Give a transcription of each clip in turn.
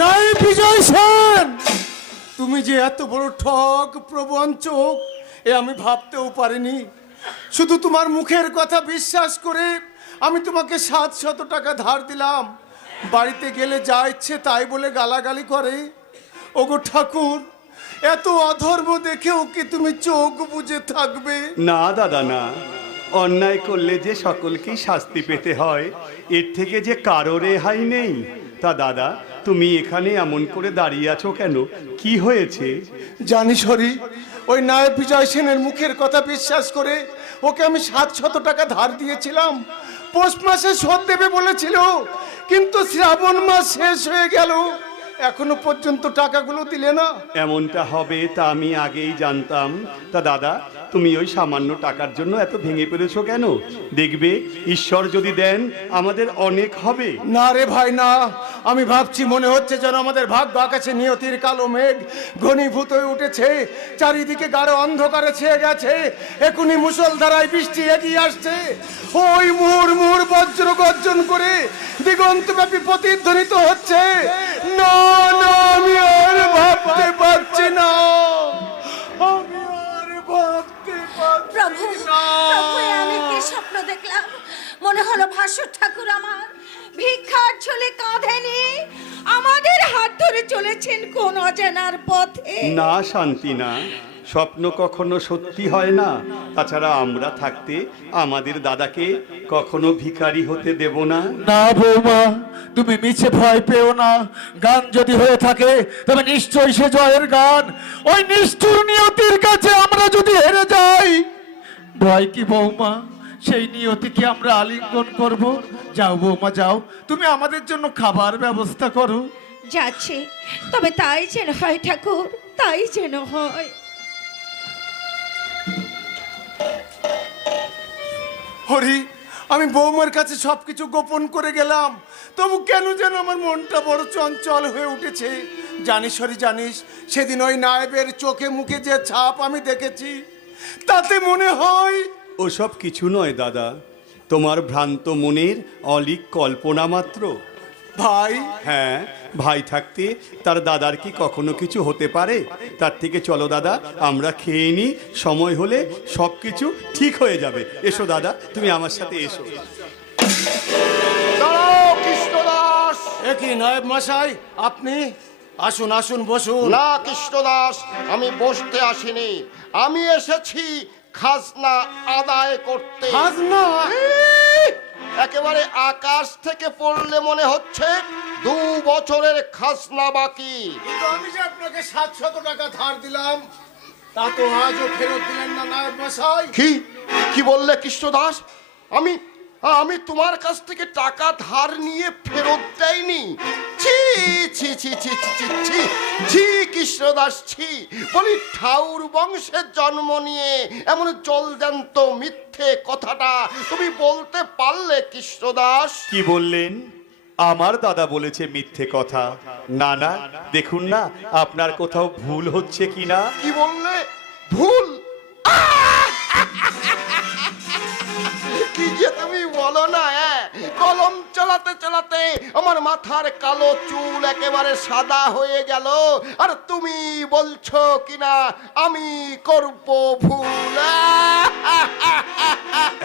নাই বিজয় সেন, তুমি যে এত বড় ঠক প্রবঞ্চক এ আমি ভাবতেও পারিনি। শুধু তোমার মুখের কথা বিশ্বাস করে আমি তোমাকে 700 টাকা ধার দিলাম। বাড়িতে গেলে যা ইচ্ছে তাই বলে গালাগালি করে। ওগো ঠাকুর, এত অধর্ম দেখেও কি তুমি চোখ বুজে থাকবে? না দাদা না, অন্যায় করলে যে সকলকেই শাস্তি পেতে হয়, এর থেকে যে কারো রেহাই নেই। তা দাদা, তুমি এখানে এমন করে দাঁড়িয়ে আছো কেন? কি হয়েছে? জানিস হরি, ওই নায়ক বিজয় সেনের মুখের কথা বিশ্বাস করে ওকে আমি 700 টাকা ধার দিয়েছিলাম। পৌষ মাসে শোধ দেবে বলেছিল, কিন্তু শ্রাবণ মাস শেষ হয়ে গেল, এখনো পর্যন্ত টাকাগুলো দিলে না। এমনটা হবে তা আমি আগেই জানতাম। তা দাদা, তুমি ওই সামান্য টাকার জন্য এত ভেঙে পড়েছো কেন? দেখবে ঈশ্বর যদি দেন আমাদের অনেক হবে। না রে ভাই না, আমি ভাবছি মনে হচ্ছে যেন আমাদের ভাগ্য আকাশে নিয়তির কালো মেঘ ঘনীভূত হয়ে উঠেছে, চারিদিকে গাঢ় অন্ধকারে ছেয়ে গেছে, এখনই মুষলধারায় বৃষ্টি এগিয়ে আসছে। ওই মুহুর মুহুর বজ্র গর্জন করে দিগন্তব্যাপী প্রতিধ্বনিত হচ্ছে। না না, আমি আর ভাবতে পারছি না, আমি আর ভাবতে পারছি প্রভু, না। প্রভু, এ আমি কি স্বপ্ন দেখলাম? মনে হলো ভাস্বর ঠাকুর আমার ভিক্ষার ঝোলে কাঁধে নিয়ে আমাদের হাত ধরে চলেছেন কোন অজানার পথে। না শান্তি না, স্বপ্ন কখনো সত্যি হয় না। তাছাড়া আমরা থাকতে আমাদের দাদাকে কখনো ভিখারি হতে দেব না। না বৌমা, তুমি মিছে ভয় পেও না। গান যদি হয়ে থাকে তবে নিশ্চয়ই সে জয়ের গান। ওই নিষ্ঠুর নিয়তির কাছে আমরা যদি হেরে যাই, ভয় কি বৌমা? সেই নিয়তিকে আমরা আলিঙ্গন করব। যাও বৌমা যাও, তুমি আমাদের জন্য খাবার ব্যবস্থা করো। যাচ্ছে, তবে তাই যেন হয় ঠাকুর, তাই যেন হয়। হরি, আমি বৌমার কাছে সবকিছু গোপন করে গেলাম, তবু কেন যেন আমার মনটা বড় চঞ্চল হয়ে উঠেছে। জানিস হরি, জানিস সেদিন ওই নায়েবের চোখে মুখে যে ছাপ আমি দেখেছি, তাতে মনে হয় ওসব কিছু নয় দাদা, তোমার ভ্রান্ত মনের অলিক কল্পনা মাত্র। ভাই। হ্যাঁ, ভাই থাকতে তার দাদার কি কখনো কিছু হতে পারে? তার থেকে চলো দাদা, আমরা খেয়ে নিই, সময় হলে সব কিছু ঠিক হয়ে যাবে। এসো দাদা, তুমি আমার সাথে এসো। দাঁড়াও কৃষ্ণদাস। একই নায়েব মশাই, আপনি আসুন আসুন বসুন। না কৃষ্ণদাস, আমি বসতে আসিনি, আমি এসেছি খাজনা আদায় করতে। খাজনা? একেবারে আকাশ থেকে পড়লে মনে হচ্ছে 2 বছরের খাজনা বাকি। কিন্তু আমি যে আপনাকে 700 টাকা ধার দিলাম, তা তো আজও ফেরত দিলেন না নায়েব মশাই। কি বললে কৃষ্ণদাস? আমি তোমার কাছ থেকে টাকা ধার নিয়ে ফেরত দেয়নি? ছি ছি ছি ছি ছি ছি ছি কৃষ্ণদাস, ছি। বলি, ঠাউর বংশের জন্ম নিয়ে এমন জলজান্ত মিথ্যে কথাটা তুমি বলতে পারলে কৃষ্ণদাস? কি বললেন? আমার দাদা বলেছে মিথ্যে কথা? না না, দেখুন না আপনার কোথাও ভুল হচ্ছে কিনা। কি বললে? ভুল? কি যে তুমি বলো না, কলম চালাতে চালাতে আমার মাথার কালো চুল একেবারে সাদা হয়ে গেল, আর তুমি বলছো কিনা আমি করব ভুল।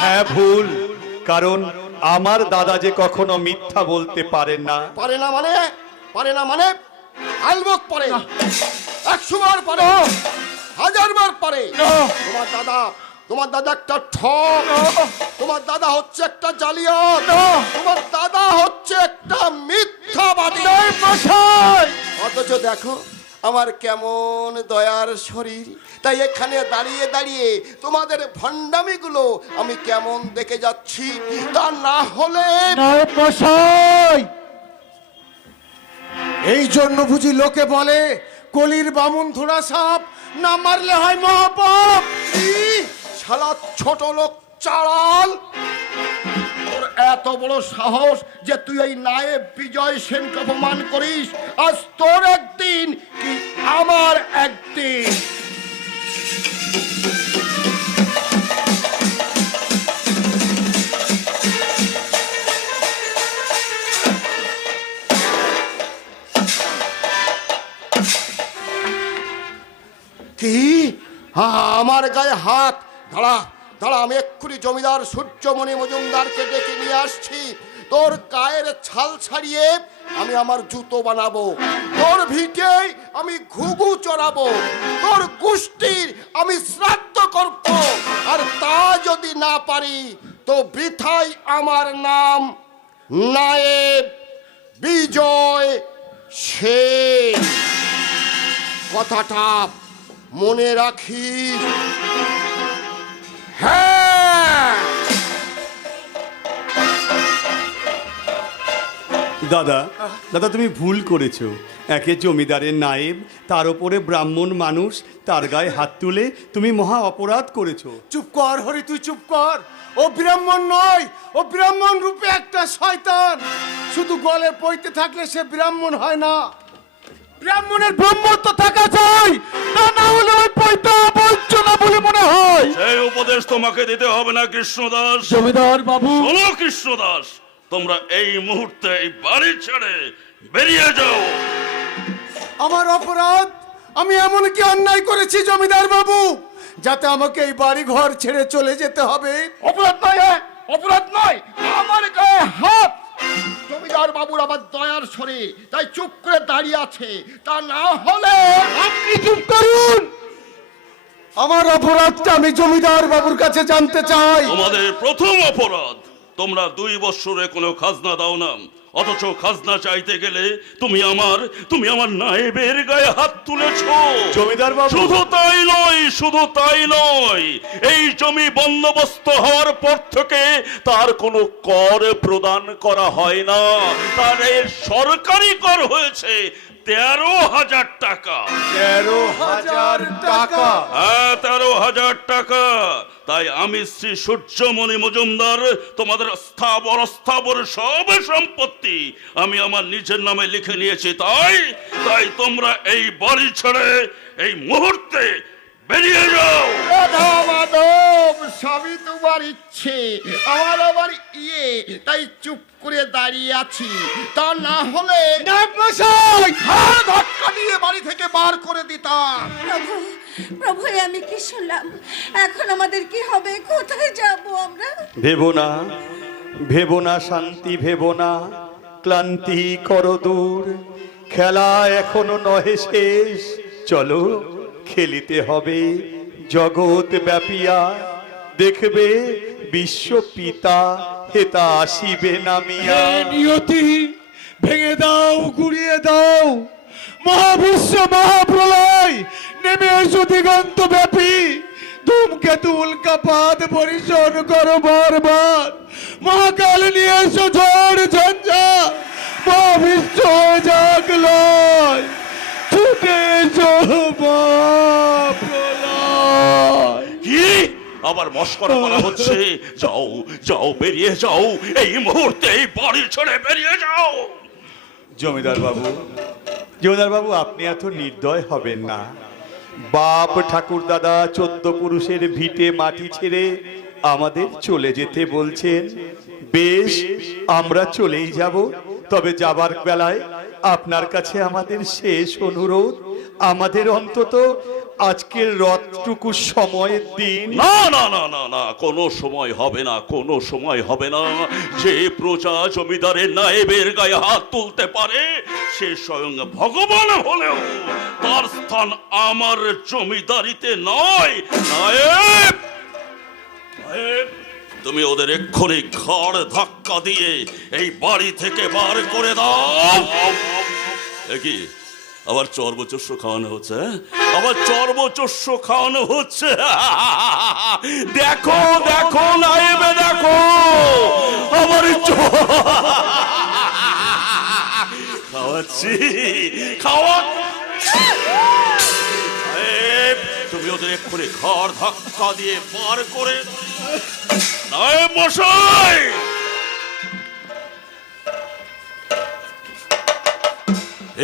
হ্যাঁ ভুল, কারণ আমার দাদা যে কখনো মিথ্যা বলতে পারেন না। পারে না মানে? পারে না মানে? আলবত পারে, 100 বার পারে, 1000 বার পারে। তোমার দাদা একটা ঠক, তোমার দাদা হচ্ছে একটা জালিয়াত, তোমার দাদা হচ্ছে একটা মিথ্যাবাদী। অথচ দেখো আমার কেমন দয়ার শরীর, তাই এখানে দাঁড়িয়ে দাঁড়িয়ে তোমাদের ভণ্ডামিগুলো আমি কেমন দেখে যাচ্ছি। তা না হলে এই জন্য বুঝি লোকে বলে কলির বামুন ধরা সাপ, না মারলে হয় মহাপাপ। শালা ছোট লোক চালাল, তোর এত বড় সাহস যে তুই এই নায়েব বিজয় সেনকে অপমান করিস। আজ তোর একদিন কি আমার একদিন। কি? আমার গায়ে হাত? দাঁড়া দাঁড়া, আমি এক্ষুনি জমিদার সূর্যমণি মজুমদারকে ডেকে নিয়ে আসছি। তোর গায়ের ছাল ছাড়িয়ে আমি আমার জুতো বানাবো, তোর ভিটেই আমি ঘুঘু চড়াবো, তোর গোষ্ঠীর আমি শ্রাদ্ধ করব। আর তা যদি না পারি তো বৃথাই আমার নাম নায়েব বিজয় সেন। কথাটা মনে রাখিস। হ্যাঁ। দাদা দাদা তুমি ভুল করেছো। একে জমিদারের নায়েব, তার উপরে ব্রাহ্মণ মানুষ, তার গায়ে হাত তুলে তুমি মহা অপরাধ করেছো। চুপ কর হরি, তুই চুপ কর। ও ব্রাহ্মণ নয়, ও ব্রাহ্মণ রূপে একটা শয়তান। শুধু গলে পইতে থাকলে সে ব্রাহ্মণ হয় না। ব্রাহ্মণের ব্রহ্মত্ব থাকা চাই, তা না হলে ওই পয়তা বঞ্চনা বলে মনে হয়। সেই উপদেশ তোমাকে দিতে হবে না কৃষ্ণদাস। জমিদার বাবু, শোনো কৃষ্ণদাস, তোমরা এই মুহূর্তে এই বাড়ি ছেড়ে বেরিয়ে যাও। আমার অপরাধ, আমি এমন কি অন্যায় করেছি জমিদার বাবু যাতে আমাকে এই বাড়ি ঘর ছেড়ে চলে যেতে হবে? অপরাধ নয়, অপরাধ নয়, আমার গায়ে হাত। জমিদার বাবুর আবার দয়ার শরীর, তাই চুপ করে দাঁড়িয়ে আছে। তা না হলে আপনি চুপ করুন। আমার অপরাধটা আমি জমিদার বাবুর কাছে জানতে চাই। তোমাদের প্রথম অপরাধ, তোমরা 2 বৎসরে কোনো খাজনা দাও না, অথচ খাজনা চাইতে গেলে তুমি আমার নায়েবের গায়ে হাত তুলেছো। জমিদার বাবু, শুধু তাই নয়, এই জমি বন্দোবস্ত হওয়ার পর থেকে তার কোনো কর প্রদান করা হয় না। তার এর সরকারি কর হয়েছে 13,000 টাকা। 13,000 টাকা? হ্যাঁ, 13,000 টাকা। তাই আমি শ্রী সূর্যমণি মজুমদার তোমাদের অস্থাবর সব সম্পত্তি আমি আমার নিজের নামে লিখে নিয়েছি। তাই তোমরা এই বাড়ি ছেড়ে এই মুহূর্তে বেরিয়ে যাও। রাধা মাধব, সবই তোমার ইচ্ছে, আমার আবার তাই চুপ করে দাঁড়িয়ে আছি। তা না হলে ঘাড় ধাক্কা দিয়ে বাড়ি থেকে বার করে দিতাম। প্রভু, প্রভু, এ আমি কি শুনলাম? এখন আমাদের কি হবে? কোথায় যাব আমরা? ভেবো না শান্তি, ভেবো না, ক্লান্তি করো দূর, খেলা এখনো নহে শেষ, চলো খেলিতে হবে জগৎ ব্যাপিয়া, দেখবে বিশ্ব পিতা হেতা আসিবে নামিয়া। নিয়তি ভেঙে দাও, গুড়িয়ে দাও, মহাবিশ্ব মহাপ্রলয় নেমে এসো দিগন্ত ব্যাপী, ধূমকেতু উল্কাপাত পরিশোধ করো বারবার, মহাকাল নিয়ে এসো ঝড় ঝঞ্ঝা, মহাবিশ্ব হয়ে যাক লয়, ছুটে এসো মহাপ্রলয়। কি আবার মস্করা করা হচ্ছে? যাও যাও, বেরিয়ে যাও, এই মুহূর্তে এই বাড়ি ছেড়ে বেরিয়ে যাও। জমিদার বাবু, আপনি এত নির্দয় হবেন না। বাপ ঠাকুর দাদা 14 পুরুষের ভিটে মাটি ছেড়ে আমাদের চলে যেতে বলছেন। বেশ, আমরা চলেই যাব। তবে যাবার বেলায় আপনার কাছে আমাদের শেষ অনুরোধ, আমাদের অন্তত আজকের রথটুকু সময়ের দিন। না না না না না, কোনো সময় হবে না, কোনো সময় হবে না। যে প্রজা জমিদারের নায়েবের গায়ে হাত তুলতে পারে সে স্বয়ং ভগবান হলেও তার স্থান আমার জমিদারিতে নয়। নায়েব, নায়েব, তুমি ওদের এক্ষুনি ঘাড় ধাক্কা দিয়ে এই বাড়ি থেকে বার করে দাও। কি আবার চর্বচস্য খাওয়ানো হচ্ছে? আবার চর্বচস্য খাওয়ানো হচ্ছে? দেখো দেখো নায়েবে, দেখো আবার খাওয়াচ্ছি, তুমি ওদের এক্ষুনি ঘাড় ধাক্কা দিয়ে বার করে নায়েব মশাই।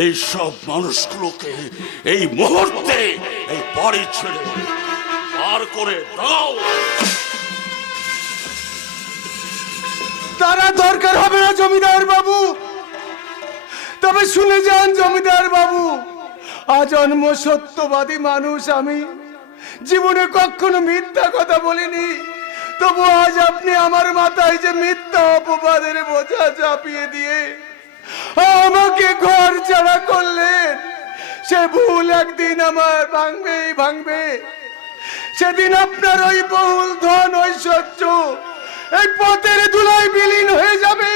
এই সব মানুষগুলোকে এই মুহূর্তে এই বাড়ি ছেড়ে বার করে দাও। তারা দরকার হবে না জমিদার বাবু। তবে শুনে যান জমিদার বাবু, আজন্ম সত্যবাদী মানুষ আমি, জীবনে কখনো মিথ্যা কথা বলিনি। তবু আজ আপনি আমার মাথায় যে মিথ্যা অপবাদের বোঝা চাপিয়ে দিয়ে আমাকে ঘর ছাড়া করলেন, সে ভুল একদিন আমার ভাঙবেই ভাঙবে। সেদিন আপনার ওই বহুল ধন ঐশ্বর্য এই পথের ধুলায় বিলীন হয়ে যাবে।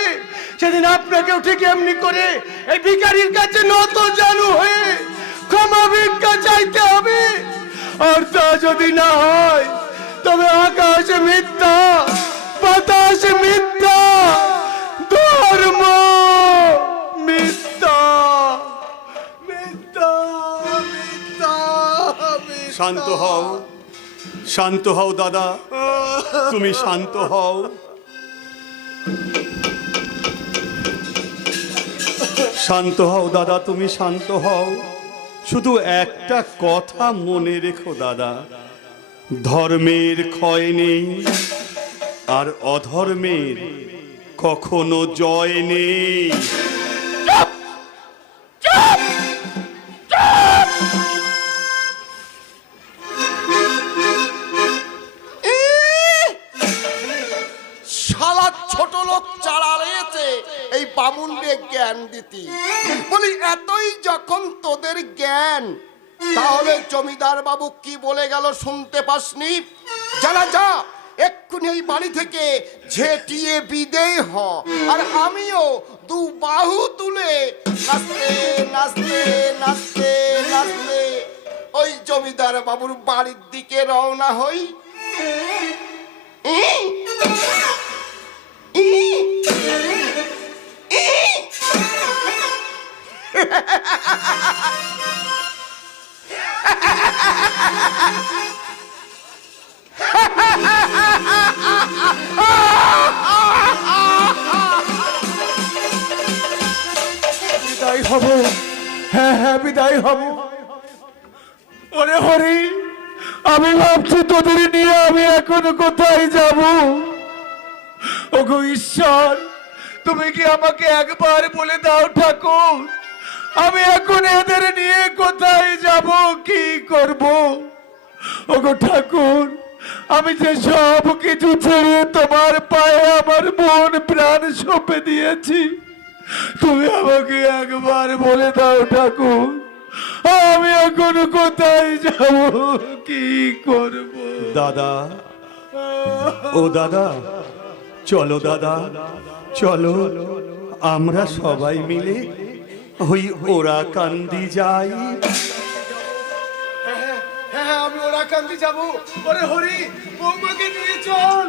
সেদিন আপনাকেও ঠিক এমনি করে এই ভিখারির কাছে নত জানু হয়ে ক্ষমা ভিক্ষা চাইতে হবে। আর তা যদি না হয় তবে আকাশে মিথ্যা, বাতাসে মিথ্যা, ধর্ম মিথ্যা, মিথ্যা, মিথ্যা, মিথ্যা। শান্ত হও, শান্ত হও দাদা, তুমি শান্ত হও। শান্ত হও দাদা, তুমি শান্ত হও। শুধু একটা কথা মনে রেখো দাদা, ধর্মের ক্ষয় নেই আর অধর্মের কখনো জয় নেই। শালা ছোট লোক চারা রয়েছে এই বামুনকে জ্ঞান দিতি। বলি এতই যখন তোদের জ্ঞান, তাহলে জমিদার বাবু কি বলে গেল শুনতে পাসনি? জানা যা, এক্ষুনি এই বাড়ি থেকে ঝেঁটিয়ে বিদেয় হ। আর আমিও দু বাহু তুলে নাচতে নাচতে নাচতে নাচতে ওই জমিদার বাবুর বাড়ির দিকে রওনা হই। বিদায় হব, হ্যাঁ হ্যাঁ বিদায় হব। ওরে হরি, আমি ভাবছি তোদের নিয়ে আমি এখন কোথায় যাব। ওগো ঈশ্বর, তুমি কি আমাকে একবার বলে দাও ঠাকুর, আমি এখন এদের নিয়ে কোথায় যাব, কি করব? ওগো ঠাকুর, আমি যে সব কিছু ছেড়ে তোমার পায়ে আমার মন প্রাণ সঁপে দিয়েছি, তুমি আমাকে একবার বলে দাও ঠাকুর, আমি এখন কোথায় যাব, কি করব? দাদা, ও দাদা, চলো দাদা, চলো আমরা সবাই মিলে ওই ওরা কান্দি যাই। হ্যাঁ, আমি ওরাকান্দি যাব। ওরে হরি, বৌমাকে নিয়ে চল,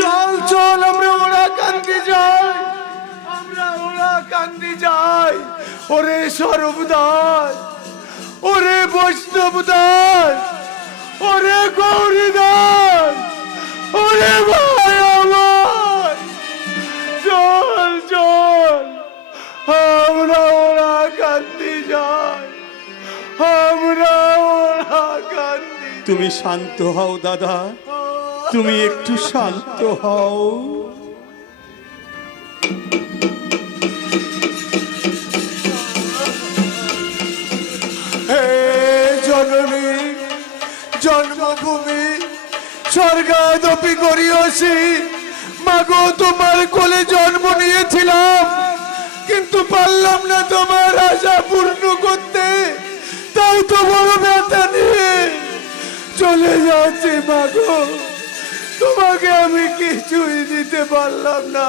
চল চল, আমরা ওরাকান্দি যাই, আমরা ওরাকান্দি যাই। ওরে স্বরূপদাস, ওরে বৈষ্ণবদাস, ওরে গৌরীদাস, ওরে ভাই আমার, চল চল, আমরা ওরাকান্দি যাই, আমরা ওরাকান্দি। তুমি শান্ত হও দাদা, তুমি একটু শান্ত হও। হে জননী জন্মভূমি স্বর্গাদপি করিয়সি, মাগো তোমার কোলে জন্ম নিয়েছিলাম, কিন্তু পারলাম না তোমার আশা পূর্ণ করতে, তাই তো বড় ব্যথা নিয়ে চলে যাচ্ছে মাগো। তোমাকে আমি কিছুই দিতে পারলাম না,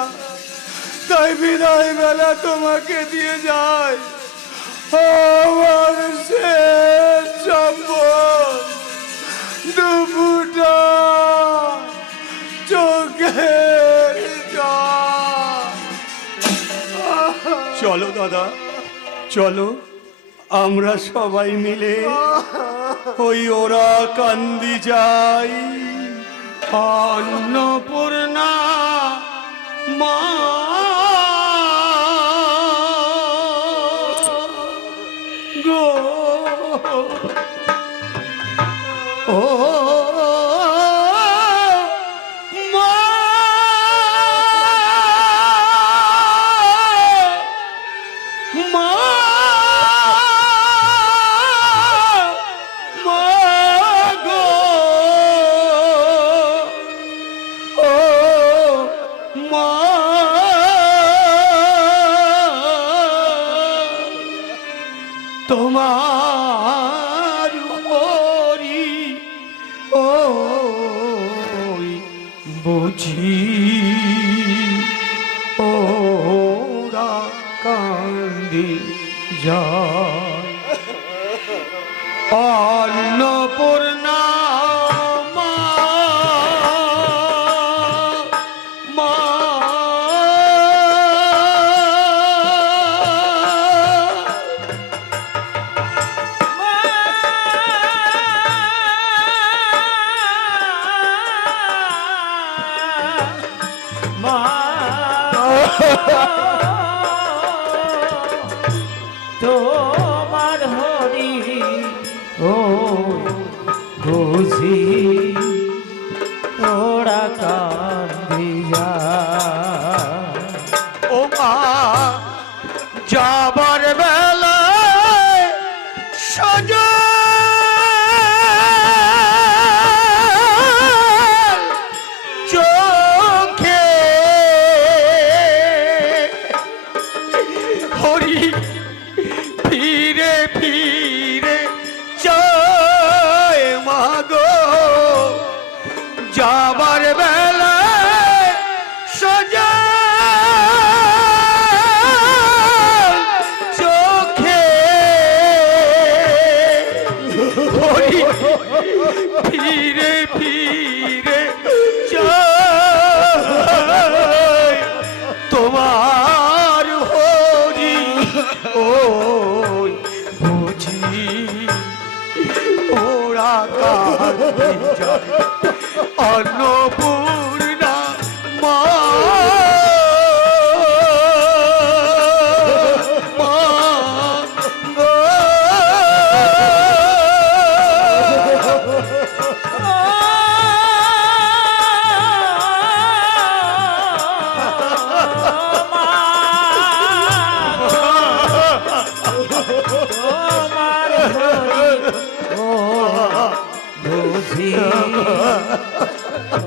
তাই বিদায় বেলা তোমাকে দিয়ে যায় আমার শেষ সম্বল, দুপুটা চোখের জল। চলো দাদা, চলো আমরা সবাই মিলে ওই ওরা কান্দি যাই। অন্নপূর্ণা মা গো, ও মা, মা তোমার হরি ও বুঝি ওরা কান্দি যায় অন্নপূর্ণা মা মা তোমার হরি ও বুঝি ওরা কান্দি যায় ও মা যাবার বেলায় সজা চোখে হরি ফিরে ফিরে চায় মাগো যাবার বেলায় সজা চোখে হরি ফিরে ফিরে চায় তোমার হরি ওই বুঝি ওরা কাঁদে যায় অন্নপূর্ণা মা মা গো। তোমার হরি ও বুঝি